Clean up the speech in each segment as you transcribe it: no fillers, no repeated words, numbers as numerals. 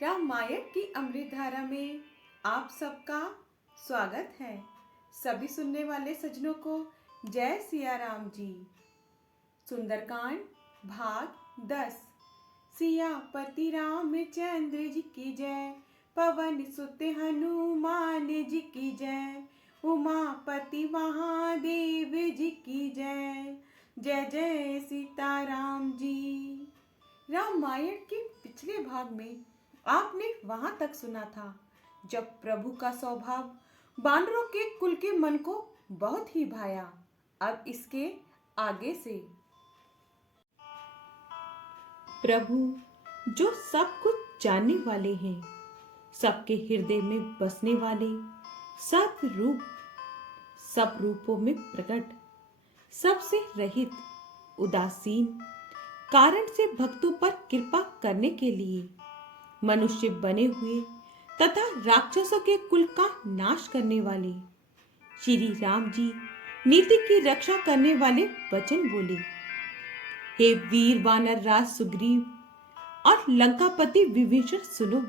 रामायण की अमृत धारा में आप सबका स्वागत है। सभी सुनने वाले सज्जनों को जय सिया राम जी। सुंदरकांड भाग 10। सियापति रामचंद्र जी की जय, पवन सुत हनुमान जी की जय, उमापति महादेव जी की जय। जय जय सीताराम जी। रामायण के पिछले भाग में आपने वहां तक सुना था जब प्रभु का स्वभाव बानरों के कुल के मन को बहुत ही भाया। अब इसके आगे से प्रभु जो सब कुछ जानने वाले हैं, सबके हृदय में बसने वाले, सब रूपों में प्रकट, सबसे रहित, उदासीन, कारण से भक्तों पर कृपा करने के लिए मनुष्य बने हुए तथा राक्षसों के कुल का नाश करने वाले श्री राम जी नीति की रक्षा करने वाले वचन बोले। हे वीर वानर राज सुग्रीव और लंकापति विभीषण, सुनो,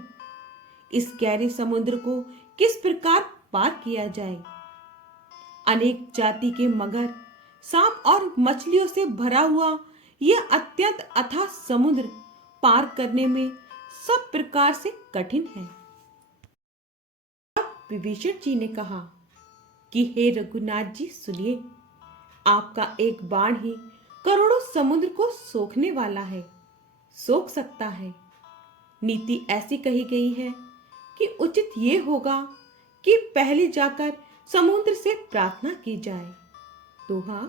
इस गहरे समुद्र को किस प्रकार पार किया जाए। अनेक जाति के मगर, सांप और मछलियों से भरा हुआ यह अत्यंत अथाह समुद्र पार करने में सब प्रकार से कठिन है। अब विभीषण जी ने कहा कि हे रघुनाथ जी, सुनिए, आपका एक बाण ही करोड़ों समुद्र को सोखने वाला है, सोख सकता है। नीति ऐसी कही गई है कि उचित ये होगा कि पहले जाकर समुद्र से प्रार्थना की जाए। दोहा,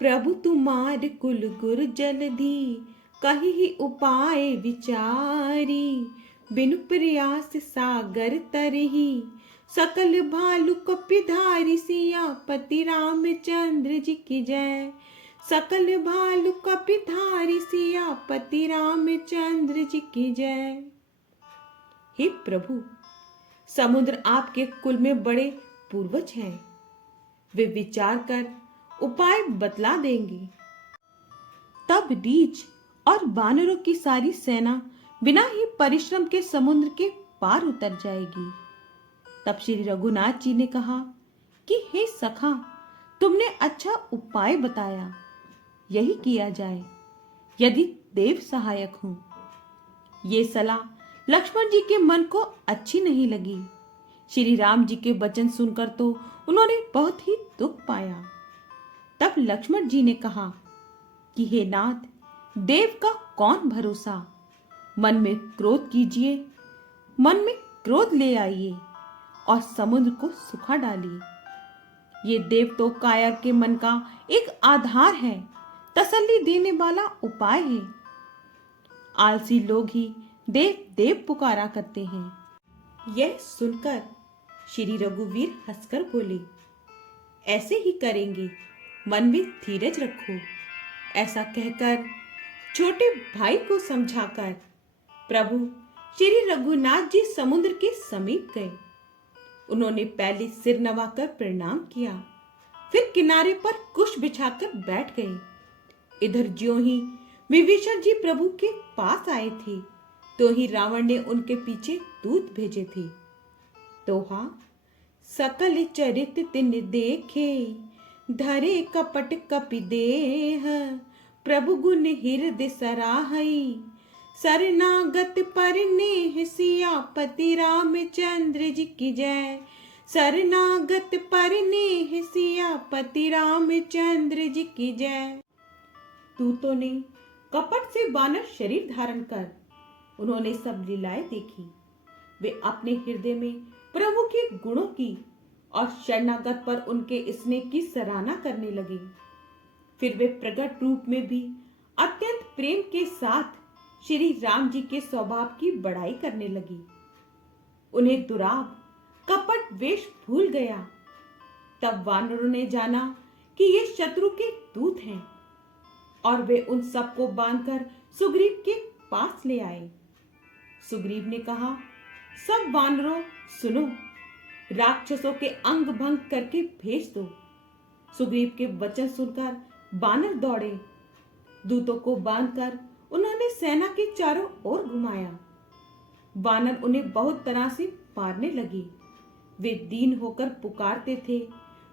प्रभु तुम्हार कुल गुर जलधि, कही ही उपाय विचारी, बिनु प्रयास सागर तरही, सकल भालु कपिधारी, सियापति रामचंद्र जी की जय। सकल भालु कपिधारी, सियापति रामचंद्र जी की जय। हे प्रभु, समुद्र आपके कुल में बड़े पूर्वज हैं, वे विचार कर उपाय बतला देंगे। तब रीछ और वानरों की सारी सेना बिना ही परिश्रम के समुद्र के पार उतर जाएगी। तब श्री रघुनाथ जी ने कहा कि हे सखा, तुमने अच्छा उपाय बताया, यही किया जाए, यदि देव सहायक हों। ये सलाह लक्ष्मण जी के मन को अच्छी नहीं लगी। श्री राम जी के वचन सुनकर तो उन्होंने बहुत ही दुख पाया। तब लक्ष्मण जी ने कहा कि हे नाथ, देव का कौन भरोसा। मन में क्रोध कीजिए, मन में क्रोध ले आइए और समुद्र को सुखा डालिए। ये देव तो कायर के मन का एक आधार है, तसल्ली देने वाला उपाय है। आलसी लोग ही देव देव पुकारा करते हैं। यह सुनकर श्री रघुवीर हंसकर बोले, ऐसे ही करेंगे, मन में धीरज रखो। ऐसा कहकर छोटे भाई को समझाकर प्रभु श्री रघुनाथ जी समुद्र के समीप गए। उन्होंने पहले सिर नवाकर प्रणाम किया, फिर किनारे पर कुश बिछाकर बैठ गए। इधर ज्यों ही विभीषण जी प्रभु के पास आए थे, तो ही रावण ने उनके पीछे दूत भेजे थे। दोहा, सकल चरित तिन देखे, धरे कपट कपि देह, प्रभु गुण हृदय सराहई, शरणागत परनेह, सियापति रामचंद्र जी की जय। शरणागत परनेह, सियापति रामचंद्र जी की जय। दूतों ने कपट से वानर शरीर धारण कर उन्होंने सब लीलाएं देखी। वे अपने हृदय में प्रभु के गुणों की और शरणागत पर उनके स्नेह की सराहना करने लगे। फिर वे प्रकट रूप में भी अत्यंत प्रेम के साथ श्री राम जी के स्वभाव की बड़ाई करने लगी। उन्हें दुराब कपट वेश भूल गया। तब वानरों ने जाना कि ये शत्रु के दूत हैं और वे उन सबको बांधकर सुग्रीव के पास ले आए। सुग्रीव ने कहा, सब वानरों सुनो, राक्षसों के अंग भंग करके भेज दो। सुग्रीव के वचन सुनकर वानर दौड़े। दूतों को बांधकर उन्होंने सेना के चारों ओर घुमाया। वानर उन्हें बहुत तरह से मारने लगे। वे दीन होकर पुकारते थे,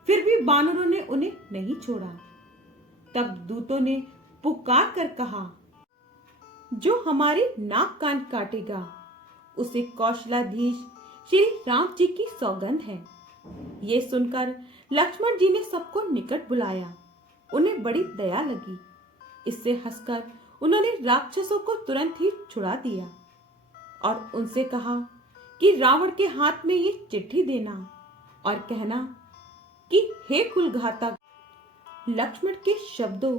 फिर भी वानरों ने उन्हें नहीं छोड़ा। तब दूतों ने पुकार कर कहा, जो हमारे नाक कान काटेगा उसे कौशलाधीश श्री राम जी की सौगंध है। ये सुनकर लक्ष्मण जी ने सबको निकट बुलाया। उन्हें बड़ी दया लगी। इससे हंसकर उन्होंने राक्षसों को तुरंत ही छुड़ा दिया और उनसे कहा कि रावण के हाथ में ये चिट्ठी देना और कहना कि हे कुलघातक, लक्ष्मण के शब्दों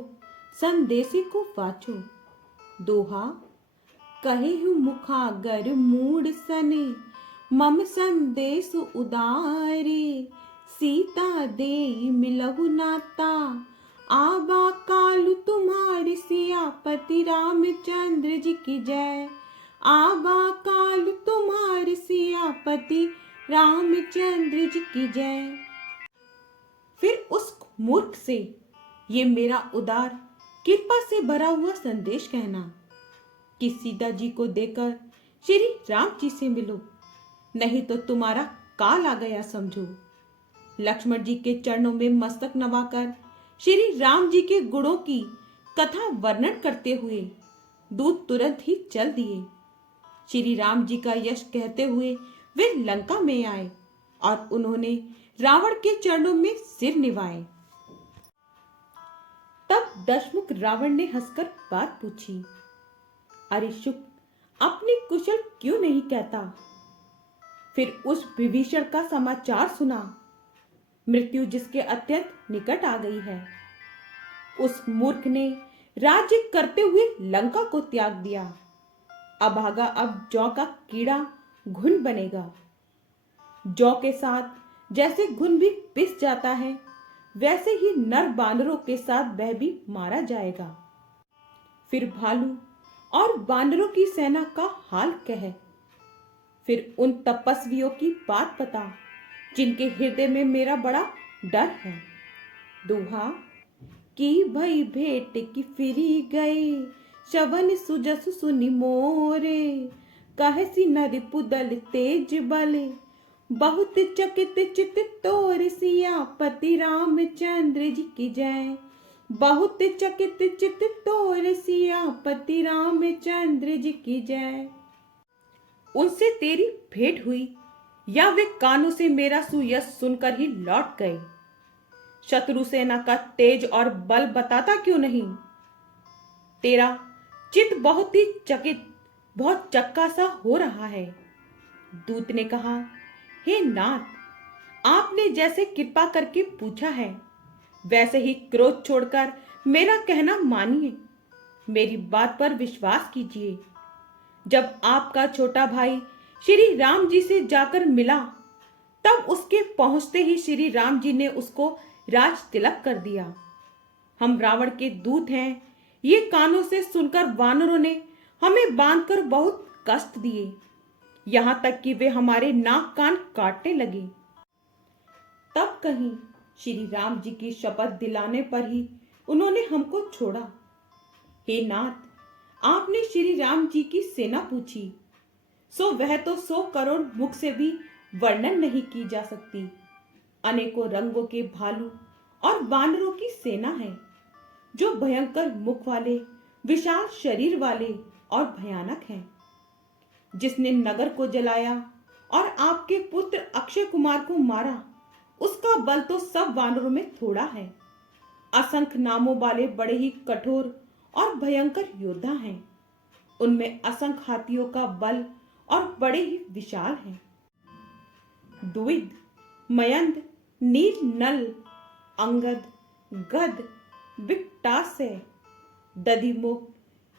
संदेशी को वाचो। दोहा, कहे हूँ मुखागर मूड सने, मम संदेश उदारे। सीता दे मिलहु नाता, आबा कालु तुम्हारे सियापति रामचंद्र जी की जय। आबा कालु तुम्हारे सियापति रामचंद्र जी की जय। फिर उस मूर्ख से ये मेरा उदार कृपा से भरा हुआ संदेश कहना कि सीता जी को देकर श्री राम जी से मिलो, नहीं तो तुम्हारा काल आ गया समझो। लक्ष्मण जी के चरणों में मस्तक नवाकर श्री राम जी के गुणों की कथा वर्णन करते हुए दूत तुरंत ही चल दिए। श्री राम जी का यश कहते हुए वे लंका में आए और उन्होंने रावण के चरणों में सिर निवाए। तब दशमुख रावण ने हंसकर बात पूछी, अरे शुक, अपनी कुशल क्यों नहीं कहता? फिर उस विभीषण का समाचार सुना, मृत्यु जिसके अत्यंत निकट आ गई है। उस मूर्ख ने राज्य करते हुए लंका को त्याग दिया। अभागा अब जौ का कीड़ा घुन बनेगा। जौ के साथ जैसे घुन भी पिस जाता है, वैसे ही नर बानरों के साथ वह भी मारा जाएगा। फिर भालू और बानरों की सेना का हाल कह। फिर उन तपस्वियों की बात बता जिनके हृदय में मेरा बड़ा डर है। दोहा, की भई भेंट की फिरी गए, शवन सुजस सुनि मोरे। कहसी नर पुदल तेज बले, बहुत चकित चित तोर सियापति रामचंद्र जी की जय। बहुत चकित चित तोर सियापति रामचंद्र जी की जय। उनसे तेरी भेंट हुई या वे कानों से मेरा सुयश सुनकर ही लौट गए? शत्रु सेना का तेज और बल बताता क्यों नहीं? तेरा चित्त बहुत ही चकित, बहुत चक्का सा हो रहा है। दूत ने कहा, हे नाथ, आपने जैसे कृपा करके पूछा है वैसे ही क्रोध छोड़कर मेरा कहना मानिए। मेरी बात पर विश्वास कीजिए। जब आपका छोटा भाई श्री राम जी से जाकर मिला, तब उसके पहुंचते ही श्री राम जी ने उसको राज तिलक कर दिया। हम रावण के दूत हैं, ये कानों से सुनकर वानरों ने हमें बांधकर बहुत कष्ट दिए, यहां तक कि वे हमारे नाक कान काटने लगे। तब कहीं श्री राम जी की शपथ दिलाने पर ही उन्होंने हमको छोड़ा। हे नाथ, आपने श्री राम जी की सेना पूछी, सो वह तो 100 करोड़ मुख से भी वर्णन नहीं की जा सकती। अनेकों रंगों के भालू और बानरों की सेना है, जो भयंकर मुख वाले, विशाल शरीर वाले और भयानक हैं। जिसने नगर को जलाया और आपके पुत्र अक्षय कुमार को मारा, उसका बल तो सब वानरों में थोड़ा है। असंख्य नामों वाले बड़े ही कठोर और भयंकर योद्धा हैं। उनमें असंख्य हाथियों का बल और बड़े ही विशाल हैं। द्विविद, मयंद, नील नल, अंगद, गद, विकटासय, दधिमुख,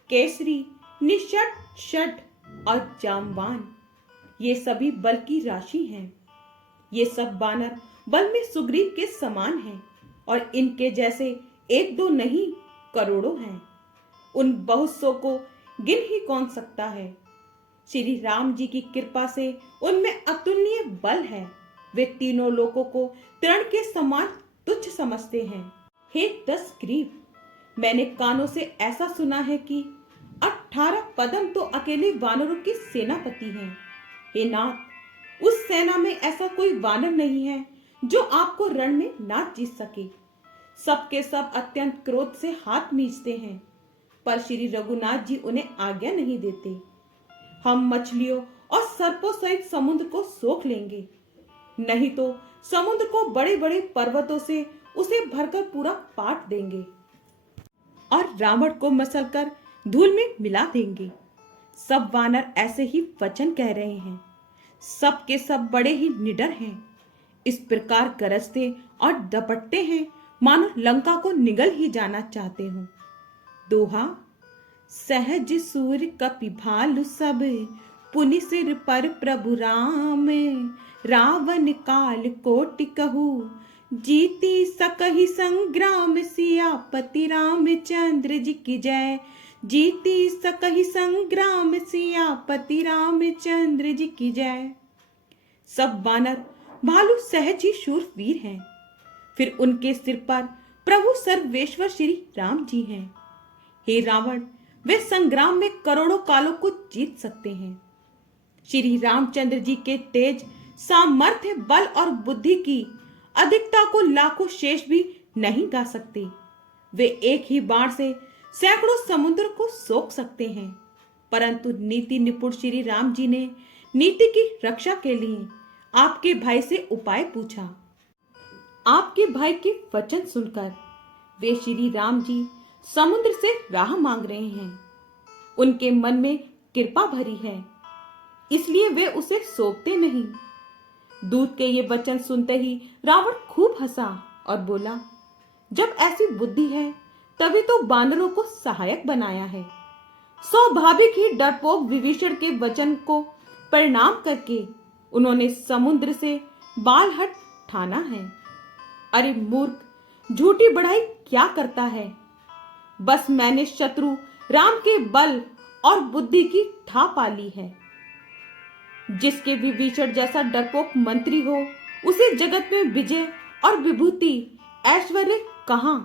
केसरी, निषट, षट और जामवान, ये सभी बल की राशि हैं। ये सब बानर बल में सुग्रीव के समान हैं और इनके जैसे एक दो नहीं, करोड़ों हैं। उन बहुत सौ को गिन ही कौन सकता है। श्री राम जी की कृपा से उनमें अतुलनीय बल है। वे तीनों लोगों को तृण के समान तुच्छ समझते हैं। हे दशग्रीव, मैंने कानों से ऐसा सुना है कि 18 पदम तो अकेले वानरों की सेनापति हैं। हे नाथ, उस सेना में ऐसा कोई वानर नहीं है जो आपको रण में ना जीत सके। सबके सब अत्यंत क्रोध से हाथ मींचते हैं, पर श्री रघुनाथ जी उन्हें आज्ञा नहीं देते। हम मछलियों और सर्पों सहित समुद्र को सोख लेंगे, नहीं तो समुद्र को बड़े बड़े पर्वतों से उसे भरकर पूरा पाट देंगे और रावण को मसलकर धूल में मिला देंगे। सब वानर ऐसे ही वचन कह रहे हैं। सब के सब बड़े ही निडर हैं। इस प्रकार गरजते और दपटते हैं मानो लंका को निगल ही जाना चाहते हो। दोहा, सहज सूर कपि भालु सब, पुनि सिर पर प्रभु राम, रावण काल कोटि कहू, जीती सकहि संग्राम, सियापति रामचंद्र जी की जय। जीती सकहि संग्राम, सियापति रामचंद्र जी की जय। सब वानर भालू सहज ही शूरवीर हैं। फिर उनके सिर पर प्रभु सर्वेश्वर श्री राम जी हैं। हे रावण, वे संग्राम में करोड़ों कालों को जीत सकते हैं। श्री रामचंद्र जी के तेज, सामर्थ्य, बल और बुद्धि की अधिकता को लाखों शेष भी नहीं गा सकते। वे एक ही बाण से सैकड़ों समुद्र को सोख सकते हैं। परंतु नीति निपुण श्री राम जी ने नीति की रक्षा के लिए आपके भाई से उपाय पूछा। आपके भाई के वचन सुनकर वे श्री राम जी समुद्र से राह मांग रहे हैं। उनके मन में कृपा भरी है, इसलिए वे उसे सोखते नहीं। दूत के ये वचन सुनते ही रावण खूब हंसा और बोला, जब ऐसी बुद्धि है तभी तो बानरों को सहायक बनाया है। स्वाभाविक ही डरपोक विभीषण के वचन को परिणाम करके उन्होंने समुद्र से बालहट ठाना है। अरे मूर्ख, झूठी बढ़ाई क्या करता है। बस मैंने शत्रु राम के बल और बुद्धि की ठा पाली है। जिसके विभीषण जैसा डरपोक मंत्री हो, उसे जगत में विजय और विभूति ऐश्वर्य कहां।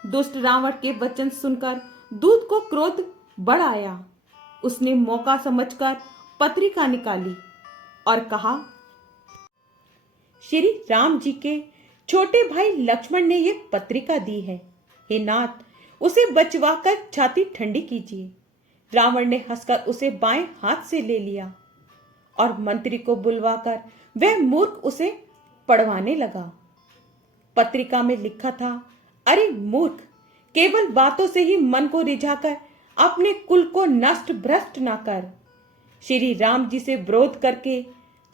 दुष्ट रावण के वचन सुनकर दूत को क्रोध बढ़ आया। उसने मौका समझकर पत्रिका निकाली और कहा, श्री राम जी के छोटे भाई लक्ष्मण ने ये पत्रिका दी है। हे नाथ, उसे बचवाकर छाती ठंडी कीजिए। रावण ने हंसकर उसे बाएं हाथ से ले लिया और मंत्री को बुलवाकर वह मूर्ख उसे पढ़वाने लगा। पत्रिका में लिखा था, अरे मूर्ख, केवल बातों से ही मन को रिझाकर अपने कुल को नष्ट भ्रष्ट ना कर। श्री राम जी से विरोध करके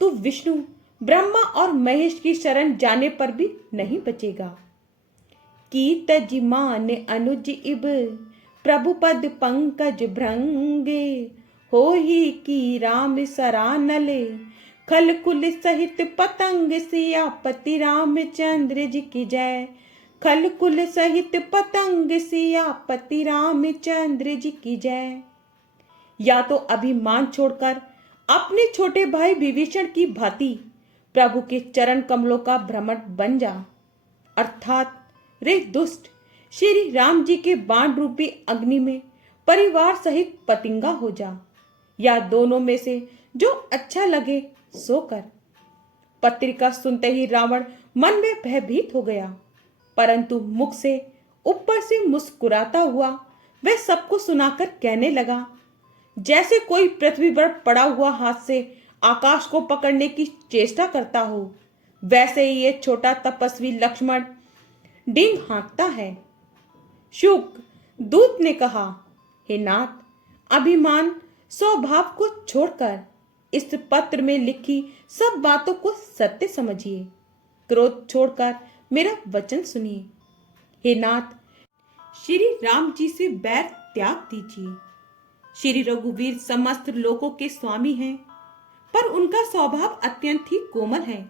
तू विष्णु, ब्रह्मा और महेश की शरण जाने पर भी नहीं बचेगा। की तजिमान अनुज इब, प्रभु पद पंकज भृंगे, हो ही की राम सरानले, खल कुल सहित पतंग, सियापति रामचंद्र जी की जय। खल कुल सहित पतंग, सियापति रामचंद्र जी की जय। या तो अभिमान छोड़कर अपने छोटे भाई विभीषण की भांति प्रभु के चरण कमलों का भ्रमर बन जा, अर्थात रे दुष्ट, श्री राम जी के बाण रूपी अग्नि में परिवार सहित पतिंगा हो जा, या दोनों में से जो अच्छा लगे सो कर। पत्रिका सुनते ही रावण मन में भयभीत हो गया, परंतु मुख से ऊपर से मुस्कुराता हुआ वह सबको सुनाकर कहने लगा, जैसे कोई पृथ्वी पर पड़ा हुआ हाथ से आकाश को पकड़ने की चेष्टा करता हो, वैसे ही ये छोटा तपस्वी लक्ष्मण डींग हाँकता है। शुक दूत ने कहा, हे नाथ, अभिमान स्वभाव को छोड़कर इस पत्र में लिखी सब बातों को सत्य समझिए। क्रोध छोड़कर मेरा वचन सुनिए। हे नाथ, श्री राम जी से बैर त्याग दीजिए। श्री रघुवीर समस्त लोकों के स्वामी हैं, पर उनका स्वभाव अत्यंत ही कोमल है।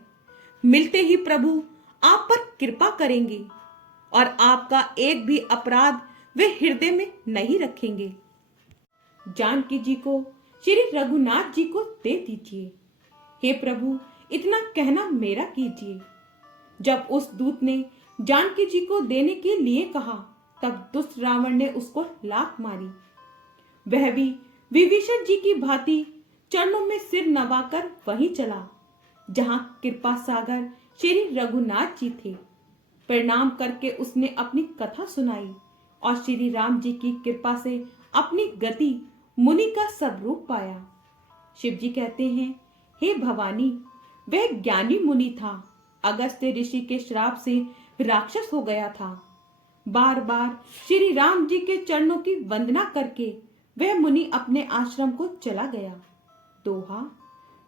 मिलते ही प्रभु आप पर कृपा करेंगे और आपका एक भी अपराध वे हृदय में नहीं रखेंगे। जानकी जी को श्री रघुनाथ जी को दे दीजिए। हे प्रभु, इतना कहना मेरा कीजिए। जब उस दूत ने जानकी जी को देने के लिए कहा, तब दुष्ट रावण ने उसको लात मारी। वह भी विभीषण जी की भांति चरणों में सिर नवाकर वहीं चला जहां कृपा सागर श्री रघुनाथ जी थे। प्रणाम करके उसने अपनी कथा सुनाई और श्री राम जी की कृपा से अपनी गति मुनि का स्वरूप पाया। शिव जी कहते हैं, हे भवानी, वह ज्ञानी मुनि था, अगस्त्य ऋषि के श्राप से राक्षस हो गया था। बार बार श्री राम जी के चरणों की वंदना करके वह मुनि अपने आश्रम को चला गया। दोहा,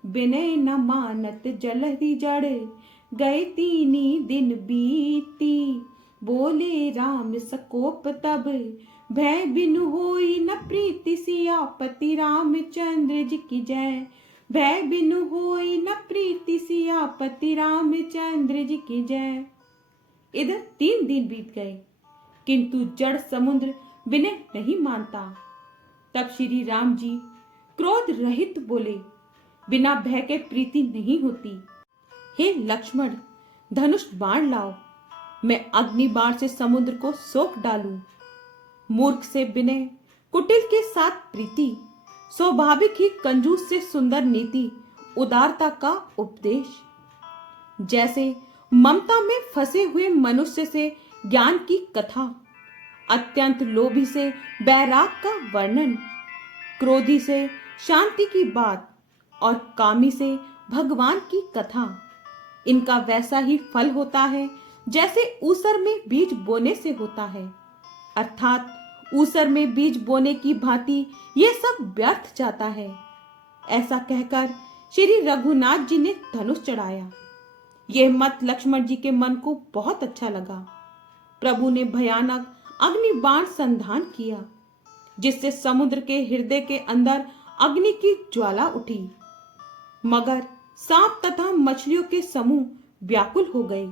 विनय न मानत जलधि जड़, गए तीनी दिन बीती, बोले राम सकोप तब, भय बिनु होई न प्रीति सियापति रामचंद्र जी की जय, भय बिनु होई न प्रीति सियापति रामचंद्र जी की जय। इधर 3 दिन बीत गए किंतु जड़ समुद्र विनय नहीं मानता। तब श्री राम जी क्रोध रहित बोले, बिना भय के प्रीति नहीं होती। हे लक्ष्मण, धनुष बाण लाओ, मैं अग्नि बाण से समुद्र को सोख डालूं। मूर्ख से विनय, कुटिल के साथ प्रीति, स्वाभाविक ही कंजूस से सुंदर नीति, उदारता का उपदेश। जैसे ममता में फंसे हुए मनुष्य से ज्ञान की कथा, अत्यंत लोभी से बैराग का वर्णन, क्रोधी से शांति की बात और कामी से भगवान की कथा। इनका वैसा ही फल होता है जैसे ऊसर में बीज बोने से होता है, अर्थात ऊसर में बीज बोने की भांति ये सब व्यर्थ जाता है। ऐसा कहकर श्री रघुनाथ जी ने धनुष चढ़ाया। यह मत लक्ष्मण जी के मन को बहुत अच्छा लगा। प्रभु ने भयानक अग्नि बाण संधान किया, जिससे समुद्र के हृदय के अंदर अग्नि की ज्वाला उठी। मगर सांप तथा मछलियों के समूह व्याकुल हो गए।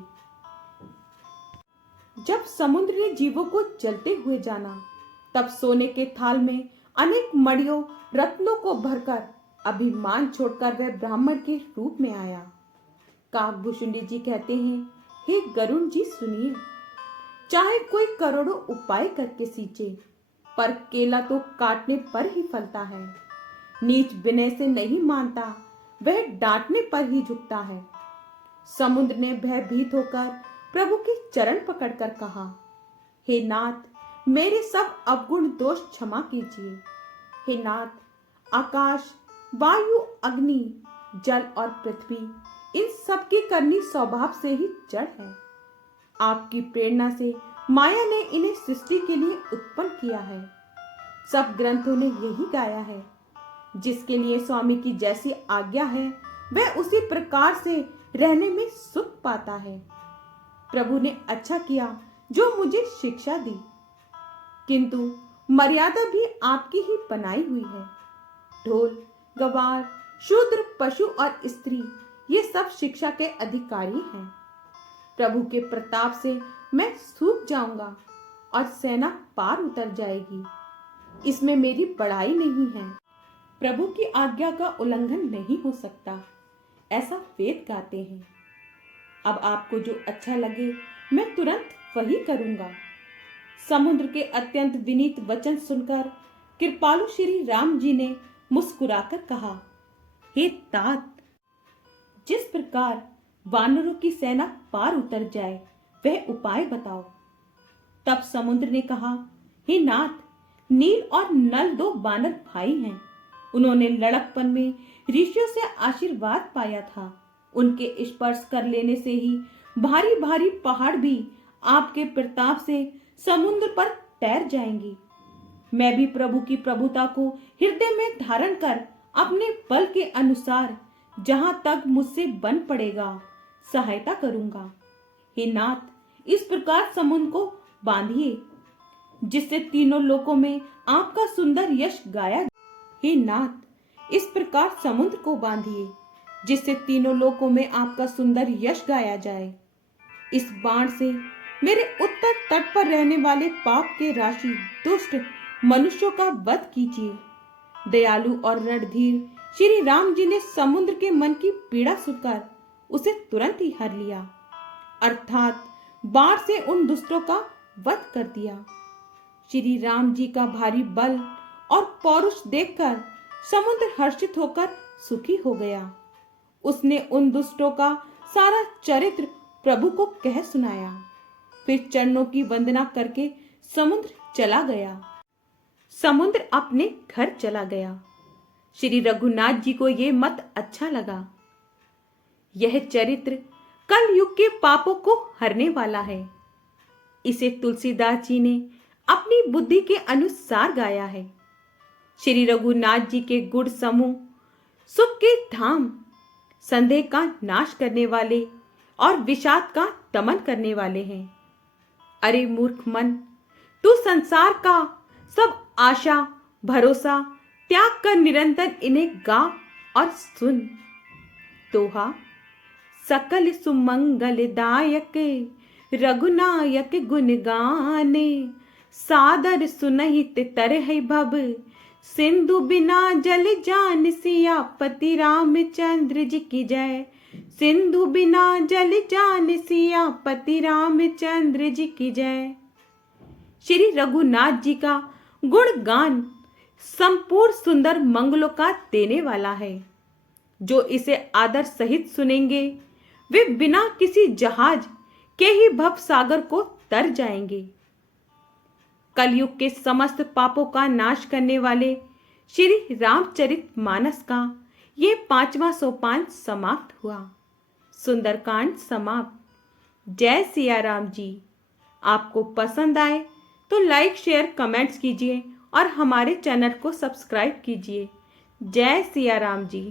जब समुद्र ने जीवों को जलते हुए जाना, तब सोने के थाल में अनेक मड़ियों रत्नों को भरकर अभिमान छोड़कर वह ब्राह्मण के रूप में आया। काकभूषुंडी जी कहते हैं, हे गरुण जी सुनिए, चाहे कोई करोड़ों उपाय करके सींचे, पर केला तो काटने पर ही फलता है। नीच विनय से नहीं मानता, वह डांटने पर ही झुकता है। समुद्र ने भयभीत होकर प्रभु के चरण पकड़कर कहा, हे नाथ, मेरे सब अवगुण दोष क्षमा कीजिए। हे नाथ, आकाश, वायु, अग्नि, जल और पृथ्वी, इन सब की करनी स्वभाव से ही जड़ है। आपकी प्रेरणा से माया ने इन्हें सृष्टि के लिए उत्पन्न किया है। सब ग्रंथों ने यही गाया है। जिसके लिए स्वामी की जैसी आज्ञा है, वह उसी प्रकार से रहने में सुख पाता है। प्रभु ने अच्छा किया जो मुझे शिक्षा दी, किंतु मर्यादा भी आपकी ही बनाई हुई है। ढोल, गवार, शूद्र, पशु और स्त्री, ये सब शिक्षा के अधिकारी हैं। प्रभु के प्रताप से मैं सूख जाऊंगा और सेना पार उतर जाएगी। इसमें मेरी बड़ाई नहीं है। प्रभु की आज्ञा का उल्लंघन नहीं हो सकता, ऐसा वेद गाते हैं। अब आपको जो अच्छा लगे मैं तुरंत वही करूंगा। समुद्र के अत्यंत विनीत वचन सुनकर कृपालु श्री राम जी ने मुस्कुराकर कहा, हे तात, जिस प्रकार वानरों की सेना पार उतर जाए वह उपाय बताओ। तब समुद्र ने कहा, हे नाथ, नील और नल 2 बानर भाई हैं। उन्होंने लड़कपन में ऋषियों से आशीर्वाद पाया था। उनके स्पर्श कर लेने से ही भारी भारी पहाड़ भी आपके प्रताप से समुद्र पर तैर जाएंगी। मैं भी प्रभु की प्रभुता को हृदय में धारण कर अपने बल के अनुसार जहां तक मुझसे बन पड़ेगा सहायता करूंगा। हे नाथ, इस प्रकार समुद्र को बांधिए जिससे तीनों लोकों में आपका सुंदर यश गाया। हे नाथ, इस प्रकार समुद्र को बांधिए जिससे तीनों लोकों में आपका सुंदर यश गाया जाए। इस बाण से मेरे उत्तर तट पर रहने वाले पाप के राशि दुष्ट मनुष्यों का वध कीजिए। दयालु और रणधीर श्री राम जी ने समुद्र के मन की पीड़ा सुनकर उसे तुरंत ही हर लिया, अर्थात बाण से उन दुष्टों का वध कर दिया। श्री राम जी का भारी बल और पौरुष देखकर समुद्र हर्षित होकर सुखी हो गया। उसने उन दुष्टों का सारा चरित्र प्रभु को कह सुनाया। फिर चरणों की वंदना करके समुद्र चला गया। समुद्र अपने घर चला गया। श्री रघुनाथ जी को यह मत अच्छा लगा। यह चरित्र कल युग के पापों को हरने वाला है। इसे तुलसीदास जी ने अपनी बुद्धि के अनुसार गाया है। श्री रघुनाथ जी के गुण समूह सुख के धाम, संदेह का नाश करने वाले और विषाद का दमन करने वाले हैं। अरे मूर्ख मन, तू संसार का सब आशा भरोसा त्याग कर निरंतर इन्हें गा और सुन। दोहा, सकल सुमंगलदायक रघुनायक गुण गाने, सादर सुनहित तरहि भव, सिंधु बिना जल जान सियापति रामचंद्र जी की जय। सिंधु बिना जल जान सियापति रामचंद्र जी की जय। श्री रघुनाथ जी का गुणगान संपूर्ण सुंदर मंगलों का देने वाला है। जो इसे आदर सहित सुनेंगे वे बिना किसी जहाज के ही भव सागर को तर जाएंगे। कलयुग के समस्त पापों का नाश करने वाले श्री रामचरितमानस का ये 5वां सोपान समाप्त हुआ। सुंदरकांड समाप्त। जय सिया राम जी। आपको पसंद आए तो लाइक शेयर कमेंट्स कीजिए और हमारे चैनल को सब्सक्राइब कीजिए। जय सिया राम जी।